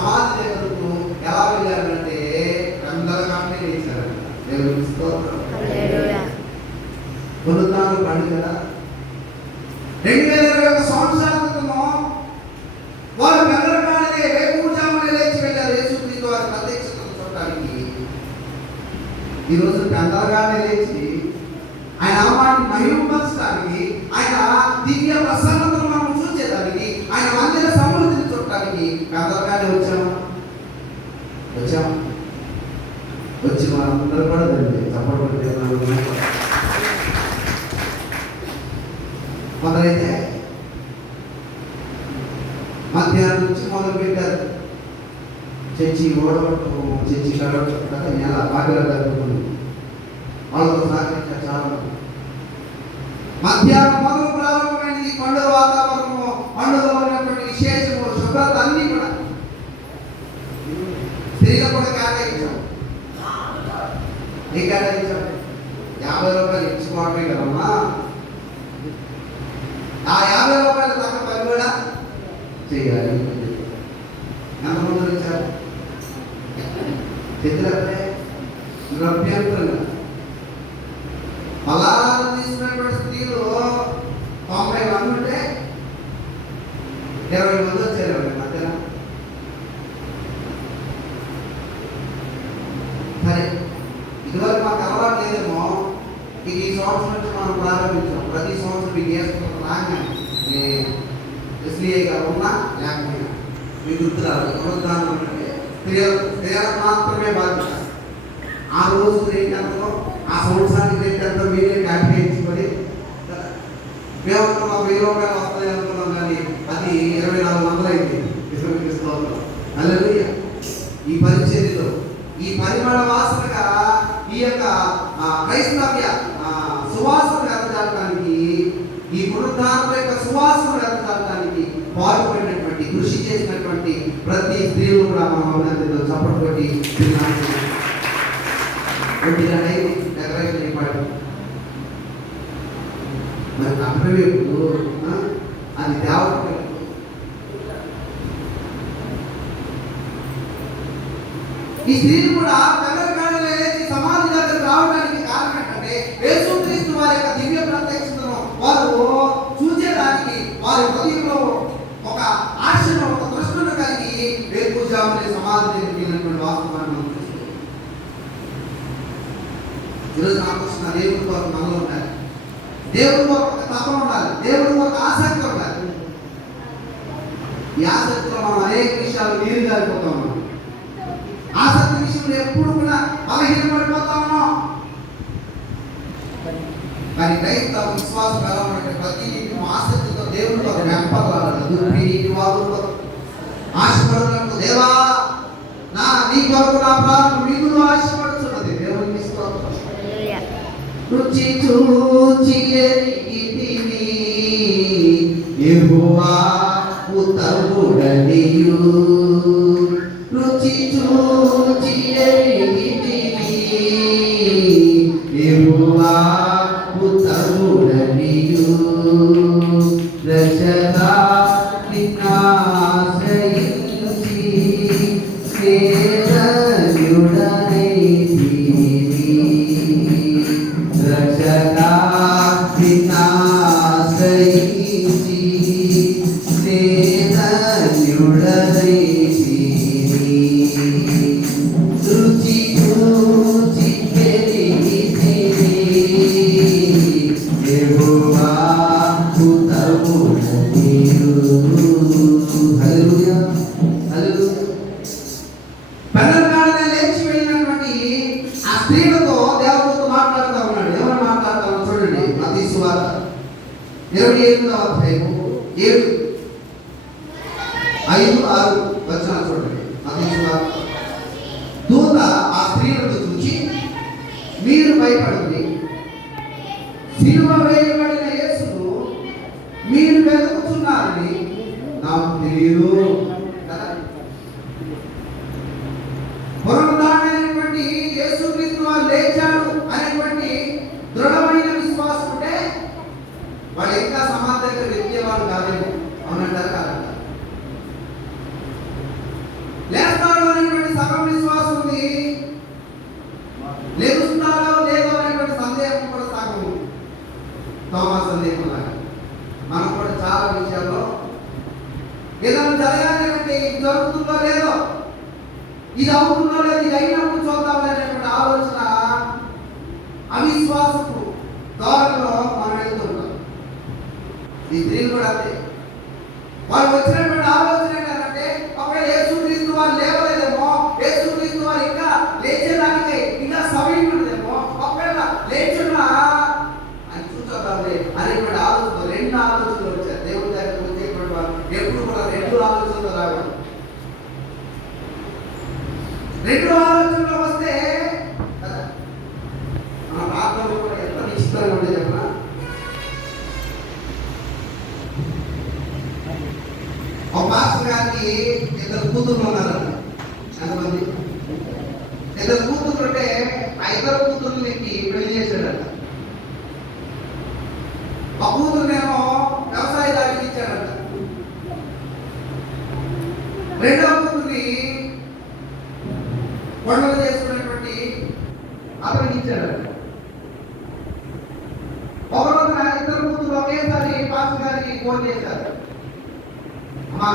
సమాధి దగ్గరకు ఎలా వెళ్ళారంటే అందరికంటే లేచారు. దేవుని స్తోత్రం. పునరుత్థాన పండుగ కదా. 2021 సంవత్సరాల క్రితము వారు పెద్దలకాలనే వేకువజామునే లేచి వెళ్ళారు యేసుక్రీస్తు వారి ప్రత్యక్షతను చూడటానికి. ఈరోజు పెద్దలగానే లేచి ఆయన నామాన్ని మహిమపరచడానికి, ఆయన దివ్య ప్రసన్నతను మనం చూసేదానికి, ఆయన మందిర సమృద్ధిని చూడటానికి పెద్దలగానే వచ్చామా? వచ్చి మనందరూ కూడా చప్పట్లు మొదలైతే మధ్యాహ్నం నుంచి మొదలు పెట్టారు. చర్చి ఓడగొట్టు, చర్చి కడగొట్టు నెల బాగా జరుగుతుంది. వాళ్ళతో సహకరించారు చాలా. మధ్యాహ్నం మొదలు ప్రారంభమైంది ఈ పండుగ వాతావరణము, పండుగలో ఉన్నటువంటి విశేషము, శుభ్రత అన్నీ కూడా స్త్రీలకు కూడా కేటాయించాం. ఏ కేటాయించాం? 50 రూపాయలు ఇచ్చుకోవటమే కదమ్మా. ఆ 50 రూపాయలు తగ్గ పని కూడా చేయాలి. ఎంతమంది ఇచ్చారు? చేతులే అభ్యంతరంగా పలారాలు తీసుకున్నటువంటి స్త్రీలు 90 మంది ఉంటే 20 మంది వచ్చారు మధ్యన. సరే, ఇదివరకు మాకు అలవాటు లేదేమో. ఈ సంవత్సరం నుంచి మనం ప్రారంభించాం. ప్రతి సంవత్సరం మీకు వేసుకున్న రాగానే ఎస్లీఐగా ఉన్నా లేకపోయినా మీ గుర్తురాలు పునరుద్ధానం అంటే స్త్రీలకు మాత్రమే బాధ్యత. ఆ రోజు రేట్ ఎంతో, ఆ సంవత్సరానికి రేట్ ఎంతో మీరే కేటాయించుకొని మేము మాకు 1000 రూపాయలు వస్తాయి అనుకున్నాం, కానీ అది 2400 అయింది. హల్లెలూయా. ఈ పరిచర్యలో ఈ పరిమళ వాసనగా ఈ యొక్క క్రైస్తవ్య సువాసన వెదజల్లడానికి, ఈ పునరుద్ధానం యొక్క సువాసన వెదజల్లడానికి పాటుపడినటువంటి, కృషి చేసినటువంటి ప్రతి స్త్రీలు కూడా మనం అభినందనలు చప్పట్లు కొట్టి డెకరేషన్ ఇవ్వడం. మరి అక్కడవేపు అది దేవత. ఈ స్త్రీలు కూడా పెద్దలకాడలే లేచి సమాధి దగ్గర రావడానికి కారణం ఏంటంటే యేసుక్రీస్తు వారి యొక్క దివ్య ప్రత్యక్షతను వారు చూసేదానికి వారి హృదయంలో ఒక ఆశను, ఒక దృష్టిని కలిగి వేకువజామునే సమాధి దగ్గరికి వెళ్ళినటువంటి వాస్తవాన్ని మనం చూస్తాం. ఈరోజు నాకు వస్తున్న దేవుడి కొరకు మనలో ఉండాలి, దేవుడి కొరకు ఒక తపన ఉండాలి, దేవుడి కొరకు ఆసక్తి ఉండాలి. ఈ ఆసక్తిలో మనం అనేక విషయాలు నీరు గారిపోతా ఉన్నాం. ఆసక్తి విషయంలో ఎప్పుడు కూడా బలహీనపడిపోతా ఉన్నాం. కానీ క్రైస్తవ విశ్వాసం ఎలా ఉంటే ప్రతి ఆసక్తితో దేవుడితో ఆశపడుతున్నట్టు, దేవా నీ కొరకు నా ప్రాణం మిగులు ఆశపడుతున్నది. దేవుని స్తోత్రం. రుచి చూచి ఎరిగితిని యెహోవా ఉత్తముడనియు, రుచి చూచి ఎరిగితిని యెహోవా ఉత్తముడనియు, రక్షగా నిన్నాశ్రయించి సేవయుడనైతిని, రక్షగా నిన్నాశ్రయించి సేవయుడనైతిని, రుచి చూచి ఎరిగితిని యెహోవా ఉత్తముడనియు. హల్లెలూయా, హల్లెలూయా. పెద్దలకాడనే లేచి వెళ్ళినటువంటి ఆ స్త్రీలతో దేవుడితో మాట్లాడుతూ ఉన్నాడు. ఎవరు మాట్లాడుతామో చూడండి. మత్తయి సువార్త 28వ అధ్యాయము 7, 5, 6 వచనాలు చూడండి. మత్తయి సువార్త. దూత ఆ స్త్రీలను చూచి, మీరు భయపడండి, సిలువ వేయబడిన యేసును మీరు వెతుకుతున్నారని నాకు తెలియదు. పునరుద్ధానమైనటువంటి యేసుక్రీస్తు వారు లేచాడు అనేటువంటి దృఢమైన విశ్వాసం ఉంటే వాళ్ళు ఇంకా సమాధి దగ్గర వెతికేవాడు కాదేమో. అవునంటారు కాదంటారు? లెగుస్తున్నారో లేదో అనేటువంటి సందేహం కూడా సాగు తోమా సందేహం లాగా మనం కూడా చాలా విషయాల్లో ఏదైనా జరగాలి అంటే ఇది జరుగుతుందో లేదో, ఇది అవుతుందో లేదో, ఇది అయినప్పుడు చూద్దాం అనేటువంటి ఆలోచన అవిశ్వాసపు దోరలో మనం వెళ్తుంటాం. ఈ స్త్రీలు కూడా అంతే. వాళ్ళు వచ్చినటువంటి ఆలోచన ఏంటంటే ఒకవేళ యేసుక్రీస్తు వారు లేవలేదేమో, యేసుక్రీస్తు వారు ఇంకా లేచేదానికి ఇంకా సమయం ఉండదేమో, ఒకవేళ లేచున్నా అని చూద్దాంలే అనేటువంటి ఆలోచన, రెండు ఆలోచనలు వచ్చారు. దేవుడి దగ్గరకు వచ్చేటువంటి వారు ఎప్పుడు కూడా రెండు ఆలోచనలు రావాలి. రెండు ఆలోచనలు వస్తే మన ప్రార్థనలు కూడా ఎంత నిశ్చితంగా ఉంటే చెప్పనా. ఒక మాస్టర్ గారికి ఇద్దరు కూతుర్లు ఉన్నారంట. ఎంతమంది? ఇద్దరు కూతుర్లు ఉంటే ఆ ఇద్దరు కూతుర్లకి పెళ్లి చేశాడంట. ఒక కూతురునేమో వ్యవసాయదారికి ఇచ్చాడంట, రెండవ కూతుర్ని వంటలు చేసుకునేటువంటి అతనికి ఇచ్చాడంట. ఒకరోజు నా ఇద్దరు కూతురు ఒకేసారి పాస్టర్ గారికి ఫోన్ చేశారు. అమ్మా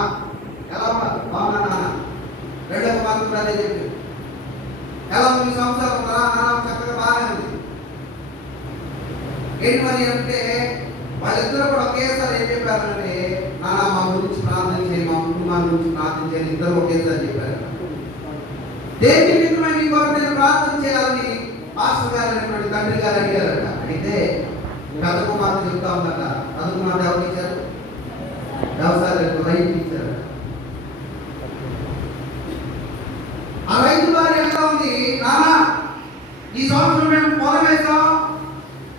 ఎలా ఉన్నారు? బాగున్నా నాన్న. రెండవ కుమార్తె అదే చెప్పి ఎలా ఉంది సంవత్సరం నాన్న? చక్కగా బాగానే ఉంది. ఏంటి మరి అంటే వాళ్ళిద్దరు కూడా ఒకేసారి ఏం చెప్పారంటే, నాన్న మా గురించి ప్రార్థన చేయండి, మా కుటుంబాల గురించి ప్రార్థన చేయండి. ఇద్దరు ఒకేసారి చెప్పారు. దేని నిమిత్తమై మీ కొరకు నేను ప్రార్థన చేయాలని పాస్టర్ గారు అనేటువంటి తండ్రి గారు అడిగారట. అడిగితే పెద్ద కుమార్తె చెప్తా ఉందట. పెద్ద కుమార్తె ఎవరికి ఇచ్చారు? వ్యవసాయాలకు రైతు ఇచ్చారు. ఆ రైతు వారు ఎట్లా ఉంది, నాన్న ఈ సంవత్సరం మేము పొలం వేసాం,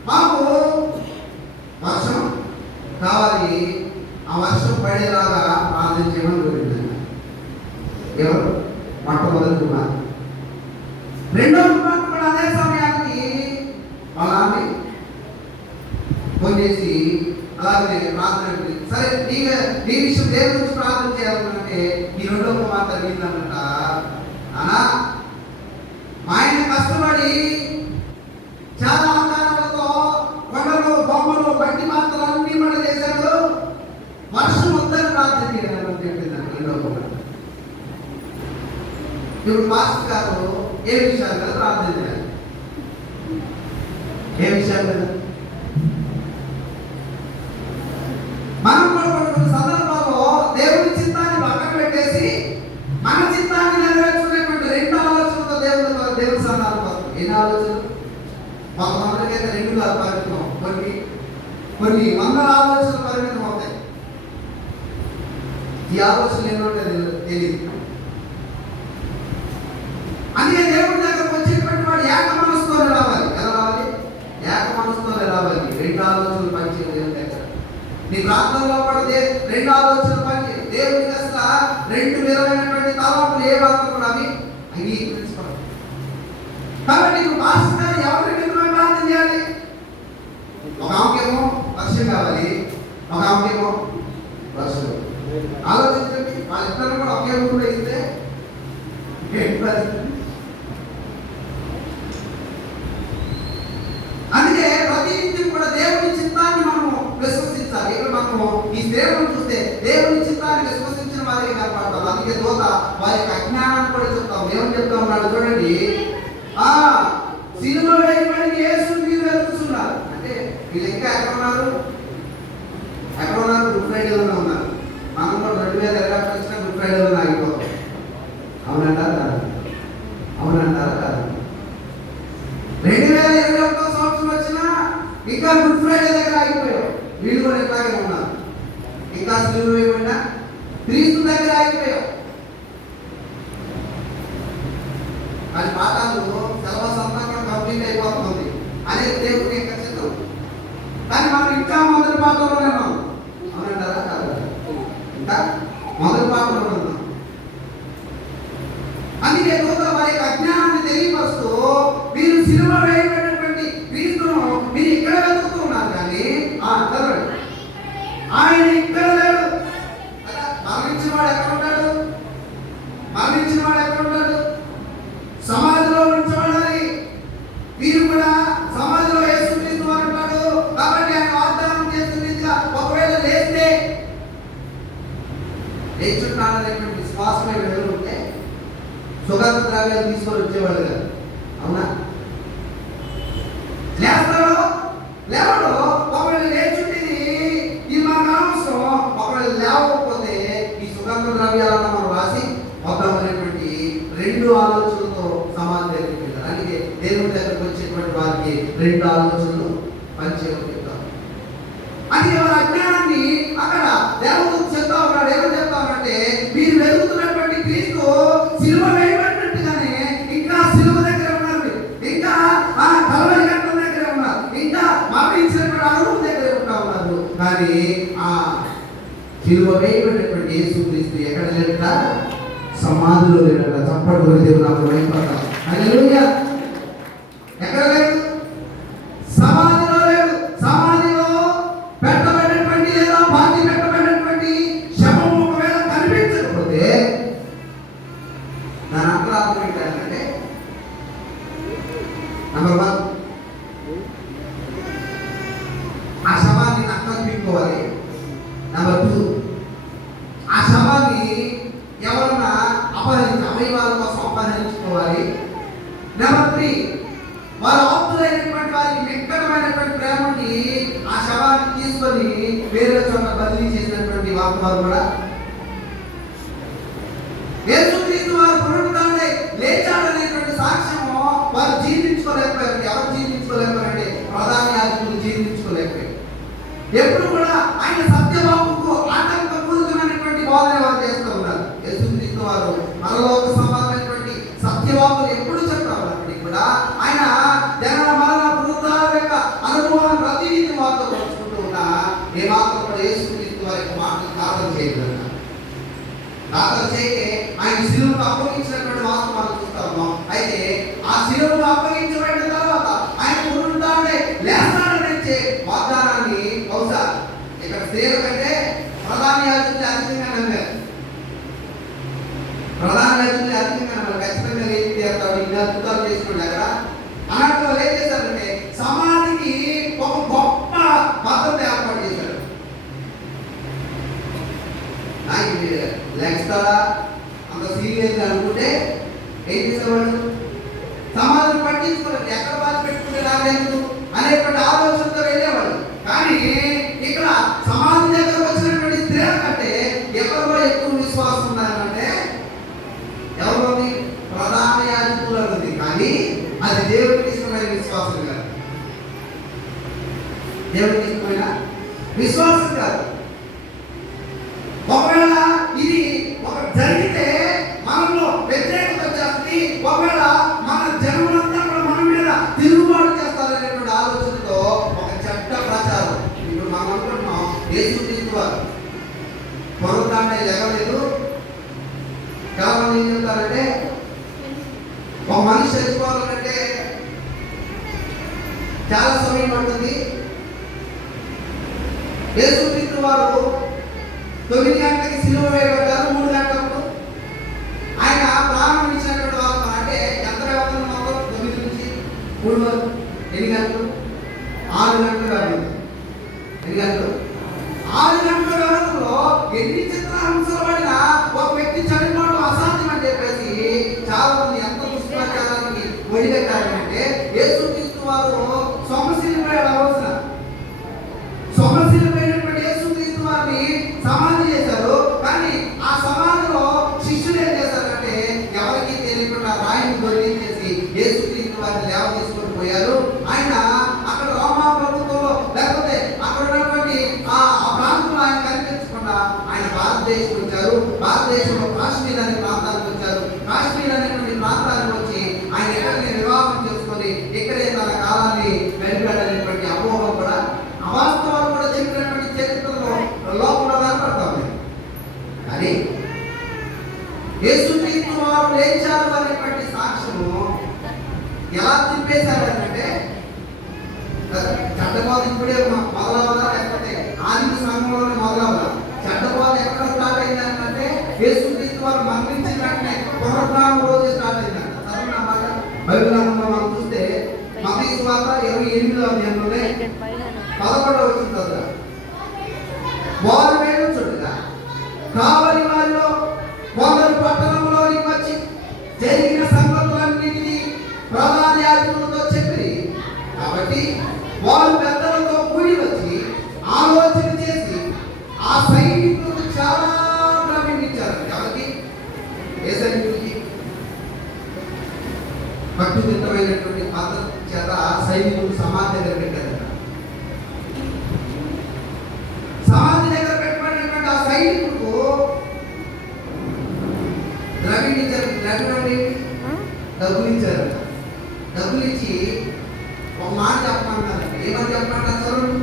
మాకు వర్షం కావాలి, ఆ వర్షం పడేలాగా ప్రార్థన చేయమని కోరిందండి. ఎవరు? మొట్టమొదటి కుమార్తె. రెండో కుమార్తె కూడా అదే సమయానికి వాళ్ళ ఆమె ఫోన్ చేసి అలాగే ప్రార్థన, సరే నీ విషయం దేని గురించి ప్రార్థన చేయాలంటే ఈ రెండో కుమార్తె అడిగిందన్నట, నానా మా ఆయన కష్టపడి చాలా ఆకారాలతో కొండలు బొమ్మలు బట్టి మాత్రం అన్ని కూడా చేశాడు, వర్షం వద్దని ప్రార్థన చేయాలని చెప్పిందండి రెండో కుమార్తె. ఇప్పుడు మాస్టర్ గారు ఏ విషయాలు కదా ప్రార్థన చేయాలి? ఏ విషయాలు కదా? మనం కూడా కొన్ని సందర్భాల్లో దేవుని చిత్తాన్ని పక్కన పెట్టేసి మన చిత్తాన్ని నెరవేర్చుకునేటువంటి రెండు ఆలోచనలతో దేవుని సన్నాలు పోతాం. ఎన్ని ఆలోచనలు? కొంతమందికైతే రెండు పరిమితం, కొన్ని వందల ఆలోచనలు పరిమితం అవుతాయి. ఈ ఆలోచనలు ఏంటో తెలియదు. అందుకే దేవుడి దగ్గరకు వచ్చేటువంటి వాడు ఏక మనసుతోనే రావాలి. ఎలా రావాలి? ఏక మనసుతోనే రావాలి. రెండు ఆలోచనలు పనిచేయడం దేవుని దగ్గర. నీ ప్రాంతంలో పడితే రెండు ఆలోచనలు పనిచేయాలి. దేవుడికి అసలు రెండు విధమైనటువంటి తలంపులు ఏ మాత్రం కూడా అవి అంగీకరించుకోవాలి. కాబట్టి నువ్వు మాస్టర్ గారు ఎవరికి మిమ్మల్ని ప్రార్థన చేయాలి? ఒక ఆమెకేమో వర్షం కావాలి, ఒక ఆమెకేమో వర్షం. ఆలోచించండి, వాళ్ళిద్దరు కూడా ఒకే ఊళ్ళో ఇస్తే ఏంటి పరిస్థితి? అందుకే ప్రతినిత్యం కూడా దేవుని చిత్తాన్ని మనము విశ్వసించాలి. ఇక్కడ మనము ఈ దేవుని చూస్తే దేవుని చిత్తాన్ని విశ్వసించిన వారికి కనపడతాం. అందుకే దూత వారి యొక్క అజ్ఞానాన్ని కూడా చెప్తాం. ఏమని చెప్తా ఉన్నాడు చూడండి, సిలువ వేయబడి యేసుని మీరు వెతుకుతున్నారు అంటే వీళ్ళు ఇంకా ఎక్కడ ఉన్నారు? గుడ్ ఫ్రైడేలోనే ఉన్నారు. మనం కూడా 2020 వచ్చిన గుడ్ ఫ్రైడేలోనే ఆగిపోతాం. అవునంటారా కాదు? అవునంటారా కాదు? 2021 సంవత్సరం వచ్చినా ఇంకా గుడ్ ఫ్రైడే దగ్గర ఆగిపోయావు. వీళ్ళు కూడా ఇట్లాగే ఉన్నారు. ఇంకా సిలువ వేయబడిన క్రీస్తు దగ్గర ఆగిపోయావు. అది పాఠాలు సిలబస్ అంతా కూడా కంప్లీట్ అయిపోతుంది అనేది దేవుడికి ఇంకా చిత్రం. కానీ మనం ఇంకా మొదటి పాఠంలోనే ఉన్నాం. అవునంటారా కాదు? ఇంకా మొదటి పాఠంలో ఉన్నాం. అందుకే దూత వారి యొక్క అజ్ఞానాన్ని తెలియపరుస్తూ మీరు సిలువ వేయబడినటువంటి క్రీస్తును మీరు ఇక్కడ వెతుకుతూ ఉన్నారు. కానీ చదవండి, ఆయన ఇక్కడ లేడు. మరణించిన వాడు ఎక్కడ ఉంటాడు? మరణించిన వాడు ఎక్కడ ఉంటాడు? సమాధిలో ఉంచబడాలి. సువాసనమైన వెలుగు ఉంటే సుగంధ ద్రవ్యాలు తీసుకొని వచ్చేవాళ్ళు కదా, అవునా? లేస్తాడు లేవడు, ఒకవేళ లేచుండేది ఇది మనకు అనవసరం. ఒకవేళ లేవకపోతే ఈ సుగంధ ద్రవ్యాలను మనం రాసి వద్దామనేటువంటి రెండు ఆలోచనలతో సమాధి దగ్గరికి వెళ్ళారు. అందుకే దేవుడి దగ్గరకు వచ్చేటువంటి వారికి రెండు ఆలోచనలు పంచేవారు. అది ఎవరి అజ్ఞానాన్ని అక్కడ దేవుడు చెప్తా ఉన్నాడు. ఏమని చెప్తా ఉన్నాడంటే, మీరు వెలుగుతున్నటువంటి క్రీస్తు సిలువ వేయబడినట్టుగానే ఇంకా సిలువ దగ్గర ఉన్నారు, ఇంకా ఆ కలవరి గంటల దగ్గర ఉన్నారు, ఇంకా మరణించినటువంటి అనుభవం దగ్గర ఉంటా ఉన్నారు. కానీ ఆ సిలువ వేయబడినటువంటి యేసు క్రీస్తు ఎక్కడ లేట? సమాధిలో లేట. చప్పటి కొడి దేవుడు నాకు భయపడతాం. హల్లెలూయా. ఎక్కడ లేదు? సమాధిలో లేడు. సమాధిలో పెట్టబడినటువంటి లేదా పాతి పెట్టబడినటువంటి శవం ఒకవేళ కనిపించకపోతే దాని అర్థం ఏంటంటే, నంబర్ 1 ఆ శవాన్ని నక్కనిపించుకోవాలి. నంబర్ 2 ఆ శవాన్ని ఎవరన్నా అవయవాల కోసం అపహరించుకోవాలి. నెంబర్ 3 వారు ఆప్తులైనటువంటి వారికి నిక్కటమైనటువంటి ప్రేమని ఆ శవాన్ని తీసుకొని వేరే చోట బదిలీ చేసినటువంటి వారు కూడా యేసుక్రీస్తు వారు పునరుద్ధానుడై లేచాడనేటువంటి సాక్ష్యము వారు జీర్ణించుకోలేకపోయారు. ఎవరు జీర్ణించుకోలేకపోయారంటే ప్రధాన యాజకులు జీర్ణించుకోలేకపోయారు. ఎప్పుడు కూడా ఆయన సత్యవాకుకు ఆటంకపూరితమైనటువంటి బోధన వారు చేస్తూ ఉన్నారు. యేసుక్రీస్తు వారు పరలోక సంబంధమైనటువంటి సత్యవాకులు ఎప్పుడు చెప్తా ఉన్నప్పటికీ కూడా ఆయన జనన మరణ పునరుద్ధాన యొక్క అనుభవాన్ని ప్రతినిధి వారితో పంచుకుంటూ ఉన్నా ఏమాత్రం కూడా యేసుక్రీస్తు వారి యొక్క మాటలు ఖాతరు చేయగలరు. ఖాతరు చేయకే ఆయన శిలువకు అప్పగించినటువంటి వాస్తవాన్ని చూస్తా ఉన్నాం. అయితే ఆ శిలువకు అప్పగించబడిన తర్వాత ఆయన పునరుద్ధానుడై లేస్తాడనే వాగ్దానాన్ని బహుశా ఇక్కడ స్త్రీల కంటే ప్రధాన యాజకులు అధికంగా నమ్మారు. ప్రధాన యాజకులు అధికంగా నమ్మారు. ఖచ్చితంగా లేచి తీరుతాడు, ఇంకా అద్భుతాలు చేసుకుంటే అక్కడ అన్నట్లు ఏం చేశారంటే సమాధికి ఒక గొప్ప భద్రత ఏర్పాటు చేశారు. లేస్తాడా అంత సీరియస్ అనుకుంటే ఏం చేసేవాడు? సమాధిని పట్టించుకోలేదు. ఎక్కడ బాధ పెట్టుకుంటే రాలేదు అనేటువంటి ఆలోచనతో వెళ్ళేవాడు. కానీ ఇక్కడ సమాధి దగ్గర వచ్చినటువంటి స్త్రీల కంటే ఎవరిలో ఎక్కువ విశ్వాసం ఉన్నారంటే ఎవరిలోని? ప్రధాన యాజకులు ఉంది. కానీ అది దేవుడికి ఇష్టమైన విశ్వాసం కాదు. దేవుడికి ఇష్టమైన విశ్వాసం కాదు. ఒకవేళ ఇది ఒక జరిగితే మనలో వ్యతిరేకత వచ్చేస్తుంది. ఒకవేళ మన జన్మలంతా కూడా మన మీద తిరుగుబాటు చేస్తారనేటువంటి ఆలోచనతో ఒక చెడ్డ ప్రచారం. ఇప్పుడు మనం అనుకుంటున్నాం యేసుక్రీస్తు వారు పునరుద్ధానుడై లేవలేదు. చాలా మంది ఏం చెప్తారంటే ఒక మనిషి చచ్చిపోవాలంటే చాలా సమయం పడుతుంది. యేసుక్రీస్తు వారు 9 గంటలకి సిలువ వేయబడ్డారు. 3 గంటలకు ఆయన ప్రాణం ఇచ్చినటువంటి వాళ్ళు అంటే ఎంత వ్యవధి మొత్తం 9 నుంచి 3 వరకు ఎన్ని గంటలు? 6 గంటలు వ్యవధి. ఎన్ని గంటలు? 6 గంటల వ్యవధిలో ఎన్ని చిత్రహింసలు పడినా ఒక వ్యక్తి చనిపోవడం అసాధ్యం అని చెప్పేసి చాలా మంది ఎంత దుష్ప్రచారానికి ఒడిగట్టారంటే యేసుక్రీస్తు వారు సొమ్మశిలువపై అవసరం. సొమ్మశిలువైనటువంటి యేసుక్రీస్తు వారిని సమాధి చేశారు. కానీ ఆ సమాధిలో శిష్యులు ఏం చేశారంటే ఎవరికి తెలియకుండా రాయిని దొరికించేసి యేసుక్రీస్తు వారిని లేవ తీసుకొని పోయారు. ఆయన అక్కడ రోమా ప్రభుత్వంలో లేకపోతే అక్కడ ఉన్నటువంటి ఆ ప్రాంతంలో ఆయన కనిపించకుండా ఆయన భారతదేశం వచ్చారు. భారతదేశంలో కాశ్మీర్ అనే ప్రాంతానికి వచ్చారు. కాశ్మీర్ అనేటువంటి ప్రాంతానికి వచ్చి ఆయన ఎక్కడనే వివాహం చేసుకొని ఇక్కడే తన కాలాన్ని గడిపాడనేటువంటి అపోహం కూడా అవాస్తవాలు కూడా చెప్పినటువంటి చరిత్రలో లోపల కనపడతాం. కానీ యేసుక్రీస్తు వారు లేచారు అనేటువంటి సాక్ష్యము ఎలా తిప్పేశారంటే చెడ్డబోధ ఇప్పుడే మొదలవదా లేకపోతే ఆదిమ సంఘంలోనే మొదలవదా? చెడ్డబోధ ఎక్కడ స్టార్ట్ అయిందంటే యేసుక్రీస్తు వారు మరణించిన వెంటనే పునరుద్ధానం రోజు స్టార్ట్ అయిందంట. బైబిల్ గ్రంథంలో మనం చూస్తే మత్తయి సువార్త 28వ అధ్యాయంలోనే 11వ వచనం వారు వేడుచుండగా కావలి వారిలో కొందరు పట్టణంలోనికి వచ్చి జరిగిన సంగతులన్నిటినీ ప్రధాన యాజకులతో చెప్పి, కాబట్టి వారు పెద్దలతో కూడి వచ్చి ఆలోచన చేసి ఆ సైనికులు చాలా ప్రకటించారు. కాబట్టి ఏ సైనికులకి కట్టుదిట్టమైనటువంటి పద్ధతి చేత సైనికులు సమాధి దగ్గర పెట్టారు. సమాధి దగ్గర పెట్టబడినటువంటి ఆ సైనికులకు ద్రవించారు. ద్రవ్యం డబ్బులు ఇచ్చారు. డబ్బులు ఇచ్చి ఒక మాట చెప్పమంటారు. ఏమని చెప్పమంటారు? చదువు.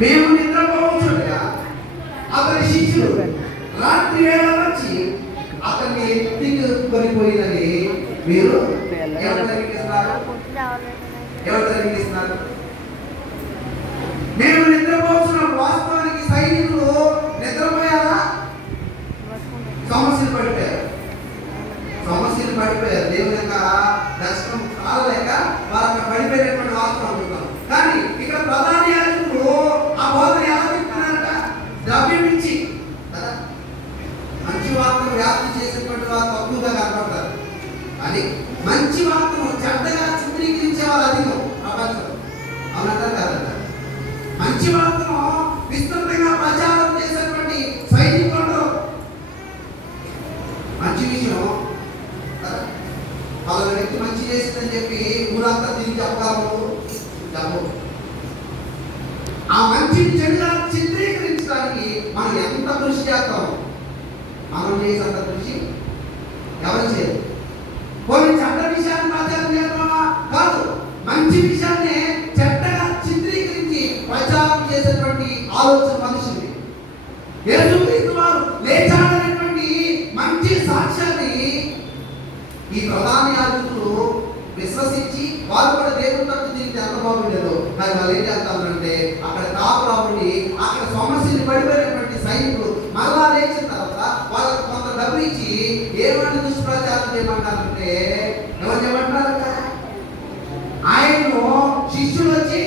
మేము నిద్రపోవచ్చుగా అతని శిష్యులు రాత్రి వేళ వచ్చి అతన్ని ఎత్తుకొనిపోయినని మీరు ఎవరు జరిగిస్తున్నారు? మేము నిద్రపోతున్నాం. వాస్తవానికి సైనికులు నిద్రపోయారా? సమస్యలు పడిపోయారు. దేవుని యొక్క దర్శనం కాలలేక వారు అక్కడ పడిపోయినటువంటి వాస్తవం అనుకుంటాం. కానీ ఇక్కడ ప్రధాన యాజకులు ఆ బోధన ఎలా చెప్తున్నారట? ద్రవ్యం ఇచ్చి కదా మంచి వార్తను వ్యాప్తి చేసేటువంటి వారు తక్కువగా కనపడతారు. అని మంచి వార్తను చెడ్డగా చిత్రీకరించే వాళ్ళు అధికం ప్రపంచంలో. అవునంటారు కాదంట. మంచి వార్తను విస్తృతంగా ప్రచారం చేసేటువంటి సైనికులు మంచి విషయం వాళ్ళ వ్యక్తి మంచి చేసిందని చెప్పి ఊరంతా తిరిగి చెప్పగలరు. ఆ మంచిని చెడుగా చిత్రీకరించడానికి మనం ఎంత కృషి చేస్తాం? మనం చేసేంత కృషి ఎవరు చేయరు. కొన్ని చెడ్డ విషయాన్ని ప్రచారం చేద్దామా? కాదు, మంచి విషయాన్ని చెడ్డగా చిత్రీకరించి ప్రచారం చేసేటువంటి ఆలోచన మనుషులు. యేసుక్రీస్తు వారు లేచాడనేటువంటి మంచి సాక్ష్యాన్ని ఈ ప్రధాన యాజకులు విశ్వసించి వారు కూడా దేవుని తట్టు తిరిగి ఎంత బాగుండేదో. కానీ వాళ్ళు ఏం చేస్తారంటే అక్కడ కాపురాబడి అక్కడ సమస్యలు పడిపోయినటువంటి సైనికులు మళ్ళా లేచిన తర్వాత వాళ్ళకి కొంత డబ్బు ఇచ్చి ఏమంటే దుష్ప్రచారం చేయమంటారంటే ఎవరు చేయమంటారంట? ఆయన్ను శిష్యులు వచ్చి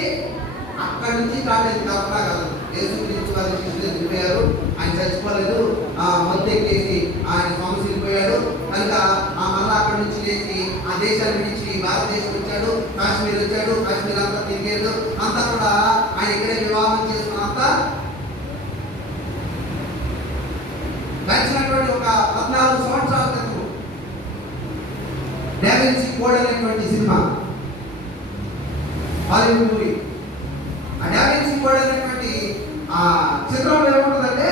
అక్కడి నుంచి స్టార్ట్ అయింది. కాపురా కదా యేసుక్రీస్తు వారి శిష్యులు చనిపోయారు, ఆయన చచ్చిపోలేదు, మొత్తెక్కేసి ఆయన సమస్యలు పోయాడు కనుక మళ్ళా అక్కడి నుంచి లేచి ఆ దేశాన్ని విడిచి భారతదేశం వచ్చాడు, కాశ్మీర్ వచ్చాడు, కాశ్మీర్ అంతా తిరిగేది అంతా కూడా ఆయన ఇక్కడే వివాహం చేసుకున్న అంతా గడిచినటువంటి ఒక 14 సంవత్సరాల క్రితం డావిన్సీ కోడ్ అనేటువంటి సినిమా హాలీవుడ్ మూవీ. ఆ డావిన్సీ కోడ్ అనేటువంటి ఆ చిత్రంలో ఏముంటుందంటే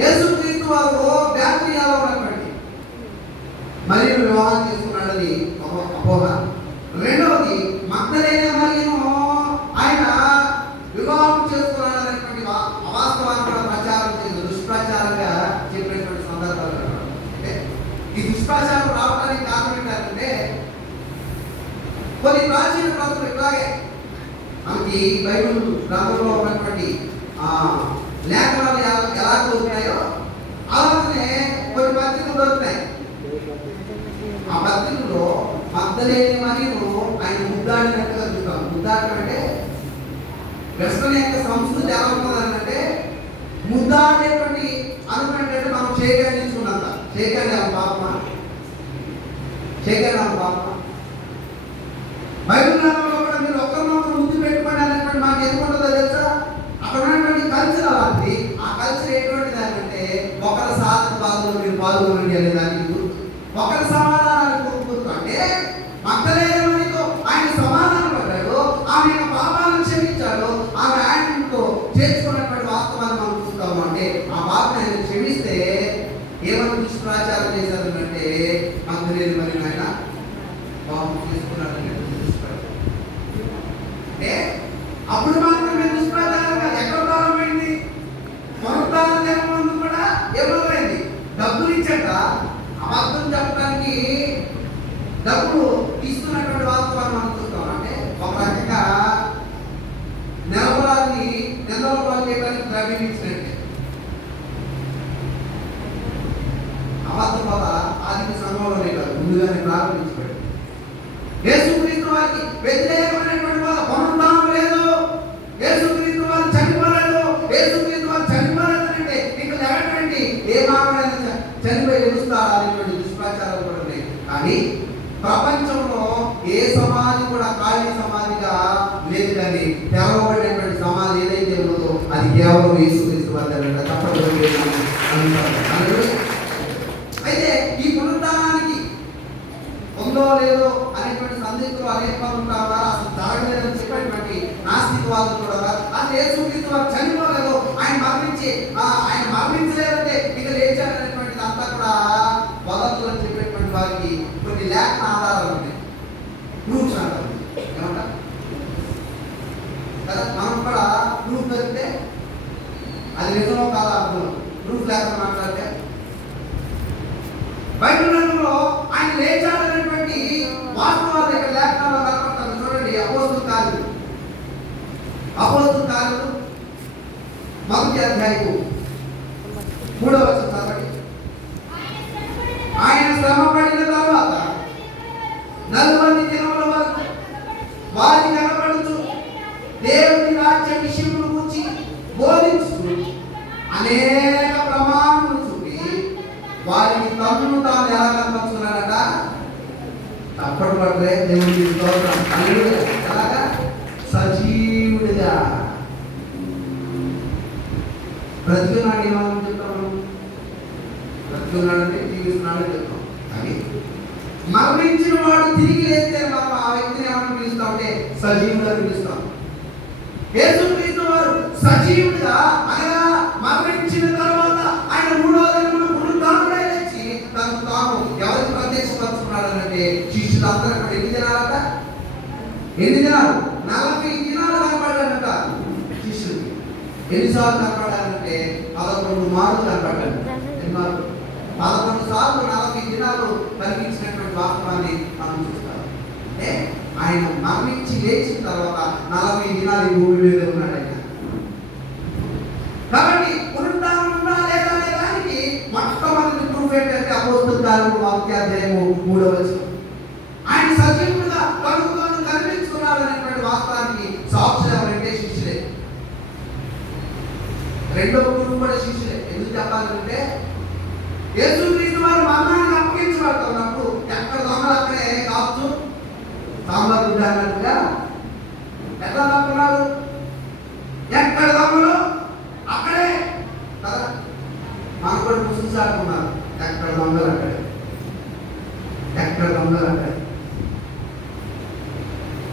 యేసుక్రీస్తు వారు బ్యాక్టీరియాలో ఉన్నటువంటి మరియు వివాహం చేసుకున్నాడని అపోహ. రెండవది మగ్దలేనే మరియను ఆయన వివాహం చేసుకున్నాడనేటువంటి అవాస్తవాన్ని కూడా ప్రచారం చేసి దుష్ప్రచారంగా చెప్పినటువంటి సందర్భాలు. అంటే ఈ దుష్ప్రచారం రావడానికి కారణం ఏంటంటే కొన్ని ప్రాచీన గ్రంథాలు ఇట్లాగే మనకి బైబిల్ గ్రంథంలో ఉన్నటువంటి లేఖనాలు ఎలా దొరుకుతాయో అలానే కొన్ని పత్రికలు దొరుకుతాయి. ఆ పత్రికలో మగ్దలేని మరియు ఆయన ముద్దాడినట్టుగా చూస్తాం. ముద్దాడటం అంటే వెస్టర్న్ యొక్క సంస్కృతి ఎలా ఉంటుందంటే ముద్దాడేటువంటి అనుకున్నట్టు మనం చేయగానే తీసుకున్నంత చేయగానే పాపమా బైబిల్ గ్రంథంలో కూడా మీరు ఒకరినొకరు ముద్దు పెట్టుకోండి అనేటువంటి మాకు ఎందుకుంటుందో తెలుసా? అక్కడ ఉన్నటువంటి కల్చర్ అలాంటి. ఆ కల్చర్ ఎటువంటి దానికంటే ఒకరి సాధన బాధలో మీరు పాల్గొనండి అనే దానికి గుర్తు, ఒకరి సమాధానానికి గుర్తు. అంటే మగ్దలేనితో ఆయన సమాధానం పడ్డాడు, ఆమె పాపాలను క్షమించాడు, ఆమె ఆయనతో చేర్చుకున్నటువంటి వాస్తవాన్ని మనం చూస్తాము. అంటే ఆ పాపని ఆయన క్షమిస్తే ఏమని దుష్ప్రచారం చేశారంటే మగ్దలేని మరి ఆయన పాపం చేసుకున్నాడు. అంటే అప్పుడు మాత్రమే దుష్ప్రచారం కాదు. ఎక్కడ ప్రారంభమైంది? పునరుద్ధానం ముందు కూడా ఏమైంది? డబ్బులు ఇచ్చట అబద్ధం చెప్పడానికి డబ్బులు ఇస్తున్నటువంటి వాస్తవాన్ని మనం చూస్తాం. అంటే ఒక రకంగా నిలబడాలని నిలబడాలి చేయడానికి ద్రవ్యం ఇచ్చినట్టే. అబద్ధం వల్ల ఆదికి సంఘంలోనే కాదు ముందుగానే ప్రారంభించబడి యేసుక్రీస్తు వారికి వ్యతిరేకమైనటువంటి వాళ్ళ పునరుద్ధానం లేదు. యేసుక్రీస్తు వారు చనిపోలేదు. యేసుక్రీస్తు వారు చనిపోలేదంటే ఇక్కడ ఎవరండి ఏ మాట చనిపోయి ఎదుస్తాడా అనేటువంటి దుష్ప్రచారాలు కూడా ఉన్నాయి. కానీ ప్రపంచంలో ఏ సమాధి కూడా ఖాళీ సమాధిగా లేదు. కానీ తెరవబడినటువంటి సమాధి ఏదైతే ఉన్నదో అది కేవలం యేసుక్రీస్తు వారిదేనంట. తప్పకుండా అయితే ఈ పునరుద్ధానానికి ఉందో లేదో అనేటువంటి సందిగ్ధులు అనేక మంది ఉంటారా, అసలు జరగలేదని చెప్పేటువంటి నాస్తికవాదులు కూడా అసలు యేసుక్రీస్తు వారు చనిపోలేదు, ఆయన మరణించలేదంటే ఇక లేచారనేటువంటిది అంతా కూడా వదలు అని చెప్పేటువంటి వారికి కొన్ని లేఖన ఆధారాలు ఉన్నాయి, ప్రూఫ్స్ అంటారు. ఏమంటారు కదా, మనం కూడా ప్రూఫ్ దొరికితే అది నిజమో కాదా అర్థం. ప్రూఫ్ లేకుండా మాట్లాడితే బైబిల్ గ్రంథంలో ఆయన లేచాడనేటువంటి వాస్తవాలు ఇక్కడ లేఖనాల్లో కనపడతారు. చూడండి, అపోస్తలుల కార్యాలు 1వ అధ్యాయము 3వ వచనం చదవండి. ఆయన శ్రమ పడిన తర్వాత 40 దినముల వరకు వారికి కనపడుచు దేవుని రాజ్య విషయముల గురించి బోధించు అనేక ప్రమాణములు చూపి వారికి తమ్మును తాను ఎలా కనపరుచుకున్నాడట. తప్పటి పడలే దేవుడికి స్తోత్రం. ఎలాగా? సజీవుడిగా బ్రతుకున్నాడు. ఏమని చెప్తాము? బ్రతుకున్నాడంటే జీవిస్తున్నాడని చెప్తాం. కానీ మరణించిన వాడు తిరిగి లేస్తే మనం ఆ వ్యక్తిని ఏమని పిలుస్తామంటే సజీవుడు అని పిలుస్తాం. యేసుక్రీస్తు వారు సజీవుడిగా అనగా మరణించిన తర్వాత ఆయన 3వ దినమున పునరుద్ధానుడై లేచి తనకు తాను ఎవరికి ప్రత్యక్షపరుచుకున్నాడనంటే శిష్యులందరూ కూడా ఎన్ని దినాలట? 8 దినాలు, 40 దినాలు కనపడ్డాడట శిష్యుడికి. ఎన్నిసార్లు కనపడ్డాడంటే 11 మార్లు కనపడ్డాడు. 11 సార్లు 40 దినాలు కనిపించినటువంటి వాస్తవాన్ని మనం చూస్తాం. అంటే ఆయన మరణించి లేచిన తర్వాత 40 దినాలు ఈ భూమి మీద ఉన్నాడు ఆయన. కాబట్టి పునరుద్ధానం ఉందా లేదా అనే దానికి మొట్టమొదటి ప్రూఫ్ ఏంటంటే అపోస్తలుల కార్యాలు 1వ అధ్యాయము 3వ వచనం. ఆయన సజీవుడుగా తనకు తాను కనిపించుకున్నాడు అనేటువంటి వాస్తవానికి సాక్షులు ఎవరంటే శిష్యులే. రెండవ ప్రూఫ్ కూడా శిష్యులే. ఎందుకు చెప్పాలంటే యేసుక్రీస్తు వారు మరణానికి అప్పగించబడుతున్నప్పుడు ఎక్కడ దొంగలు అక్కడే కావచ్చు. సాంబార్ ఉదాహరణగా ఎట్లా తప్పున్నారు? ఎక్కడ దొంగలు అక్కడే కదా. మనం కూడా ముసుగు సాటుకున్నారు. ఎక్కడ దొంగలు అక్కడే, ఎక్కడ దొంగలు అక్కడే.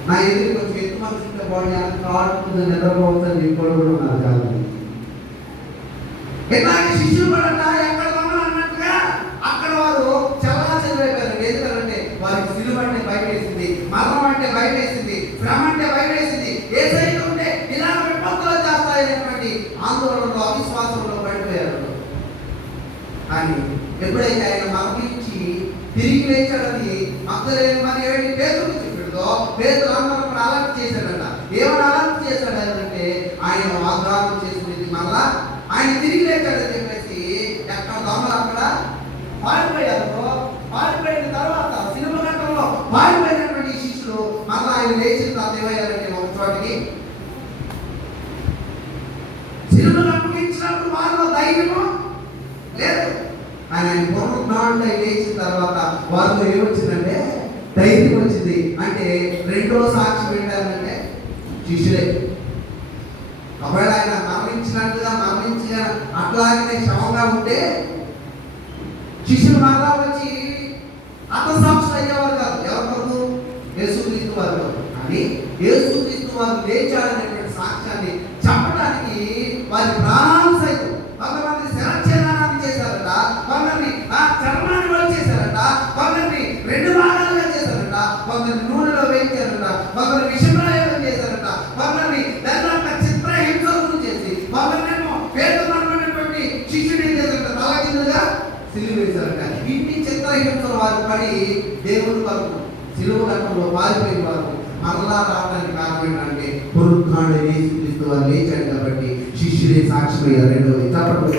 నా ఎదురు కొంచెం ఎక్కువ మంది ఉంటే బాగుంది, కాడుతుంది, నిద్రపోతుంది, ఇప్పుడు కూడా ఉన్నారు చాలా. ఇట్లాంటి శిష్యులు కూడా ఎక్కడ దొంగలు అన్నట్టుగా అక్కడ వారు చాలా చెలరైపోయారు. ఎందుకంటే వారికి సిలువ అంటే భయం వేసింది, మరణం అంటే భయం వేసింది, శ్రమ అంటే భయం వేసింది. ఏ సైతం ఉంటే ఇలా విపత్తులు చేస్తాయనేటువంటి ఆందోళనలో అవిశ్వాసంలో పడిపోయారు. కానీ ఎప్పుడైతే ఆయన మరణించి తిరిగి లేచాడని మగ్దలేని మరి పేతురుకు చెప్పాడో పేతురు అందరూ కూడా అలర్ట్ చేశాడట. ఏమైనా అలర్ట్ చేశాడంటే ఆయన వాగ్దానం చేసుకునేది మళ్ళా ఆయన తిరిగి లేచాడని చెప్పేసి ఎక్కడ దొంగలు అక్కడ పారిపోయారు. పారిపోయిన తర్వాత సిలువ ఘట్టంలో పారిపోయినటువంటి శిష్యులు మళ్ళీ ఆయన లేచిన తర్వాత ఏమయ్యారంటే ఒక చోటికి సిలువను అప్పగించినప్పుడు వారిలో ధైర్యము లేదు. ఆయన పునరుద్ధానుడై లేచిన తర్వాత వారిలో ఏమొచ్చిందంటే ధైర్యం వచ్చింది. అంటే రెండో సాక్షి ఏంటంటే శిష్యులే. ఒకవేళ ఆయన మరణించినట్టుగా మరణించిన అట్లాగే శవంగా ఉంటే శిష్యులు మరలా వచ్చి అతసాక్షులు అయ్యేవారు కాదు. ఎవరు? యేసుక్రీస్తు వారు. కానీ యేసుక్రీస్తు వారు లేచాడనేటువంటి సాక్ష్యాన్ని చెప్పడానికి వారి ప్రాణాలు సైతం కొంతమంది శరచ్ఛేదనాన్ని చేశారట, కొందరిని చర్మాన్ని వాళ్ళు చేశారట, కొందరిని 2 భాగాలుగా చేశారట, కొందరిని నూనెలో వేయించారట, కొందరు విషప్రయోగం చేశారట, కొందరిని దాని చిత్రహింసలు చేసి కొందరినేమో పేదమైనటువంటి శిష్యుడు ఏం చేశారట, తలకిందుగా సిలువ వేశారట. ఇన్ని చిత్రహింసలు వారు పడి దేవుని వరకు సిలువ ఘట్టంలో పారిపోయిన వారు మరలా రావడానికి కారణం ఏంటంటే పునరుద్ధానుడైన యేసుక్రీస్తు వారు లేచాడు కాబట్టి శిష్యులే సాక్ష్యమయ్యారు. రెండవది తప్పకుండా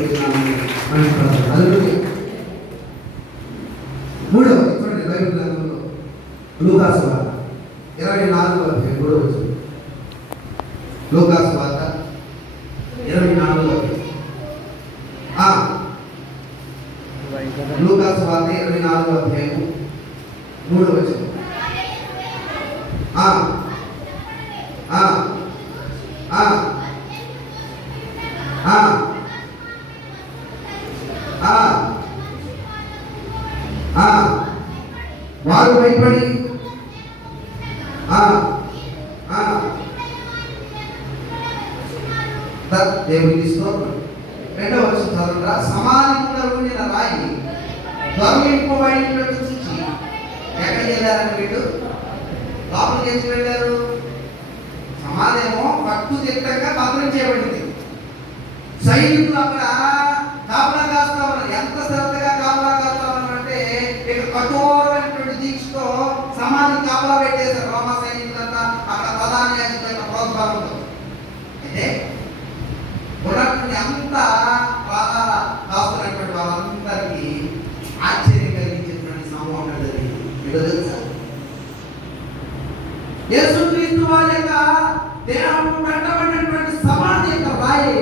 3వది చూడండి బైబిల్ గ్రంథంలో లూకాసు వార్త 24వ అధ్యాయం 3వ వచనం. లూకాసు వార్త 24వ అధ్యాయం లూకాసు వార్త 24వ అధ్యాయం 3వ వచనం. వారు భయపడి దేవునికి స్తోత్రం. 2వ వచనం చదవండి. సమాధి ముందర ఉండిన రాయి దొంగిలింపబడినట్టు చూచి ఎక్కడ వెళ్ళారని వీళ్ళు లోపలికి ఎందుకు వెళ్ళారు? సమాధేమో కట్టుదిట్టంగా భద్రం చేయబడింది. సైనికులు అక్కడ కాపలా కాస్తా ఉన్నారు. ఎంత శ్రద్ధగా కాపలా కాస్తా ఉన్నారంటే ఇక కఠోరమైనటువంటి దీక్షతో సమాధి కాపలా పెట్టేశారు. రోమా సైనికులంతా అక్కడ ప్రధాన యాజకులైన ప్రోత్సాహంతో అయితే ఉన్నటువంటి అంత ప్రాధాన కాస్తున్నటువంటి వాళ్ళందరికీ ఆశ్చర్యం కలిగించేటువంటి సంభవం జరిగింది. ఏదో తెలుసా? యేసుక్రీస్తు వారి యొక్క దేహం కట్టబడినటువంటి సమాధి యొక్క రాయి